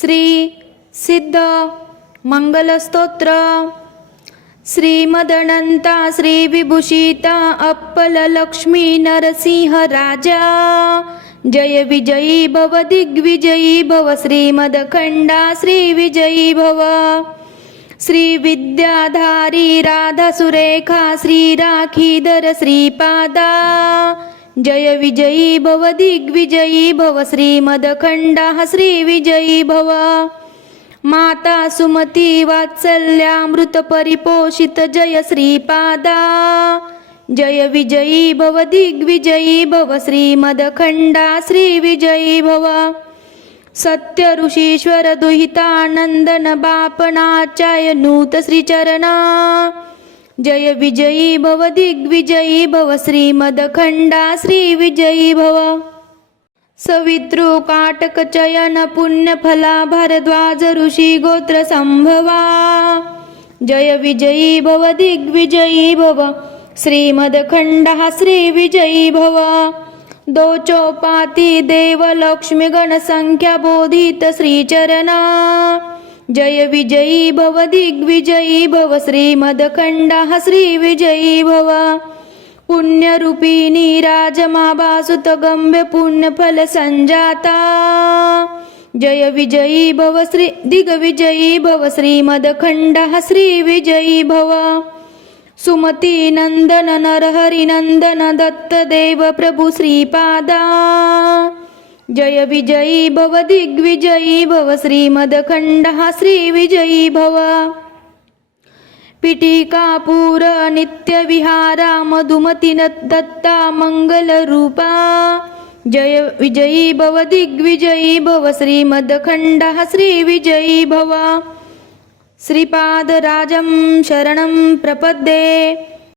श्री सिद्ध मंगलस्तोत्र। श्रीमदनंता श्रीविभूषिता अप्पल लक्ष्मी नरसिंह राजा। जय विजयी भव दिग्विजयी भव श्रीमदखंडा श्रीविजयी भव। श्री विद्याधारी राधा सुरेखा श्री राखीधर श्रीपादा। जय विजयी भव दिग्विजयी भव श्रीमदखंडा श्रीविजयी भव। माता सुमती वात्सल्यामृतपरिपोषित जय श्रीपादा। जय विजयी भव दिग्विजयी भव श्रीमदखंडा श्रीविजयी भव। सत्य ऋषीश्वर दुहितानंदन बापनाचाय नूत श्रीचरणा। जय विजयी भव दिग्विजयी भव श्रीमदखंडा श्रीविजयी भव। सवितृ पुण्यफला भारद्वाज ऋषी गोत्र संभवा। जय विजयी भव दिग्विजयी भव। श्रीमदखंडा श्रीविजयी भव। दोचोपाती देव लक्ष्मी बोधित श्रीचरणा। जय विजयी भव दिग्विजयी भव श्रीमदखंडा श्रीविजयी भव। पुण्यरूपिणी राजमाभासुत पुण्य फल संजाता जय विजयी भव श्री दिग्विजयी भव श्रीमदखंडा श्रीविजयी भव। सुमती नंदन नरहरी नंदन दत्त देव प्रभु श्रीपादा। जय विजयी भव दिग्विजयी भव श्रीमदखंडा श्रीविजयी भव. पिटिकापूर नित्यविहारा मधुमती दत्ता मंगलरूपा. जय विजयी भव दिग्विजयी भव श्रीमदखंडा श्रीविजयी भव. श्रीपादराजं शरणं प्रपद्ये.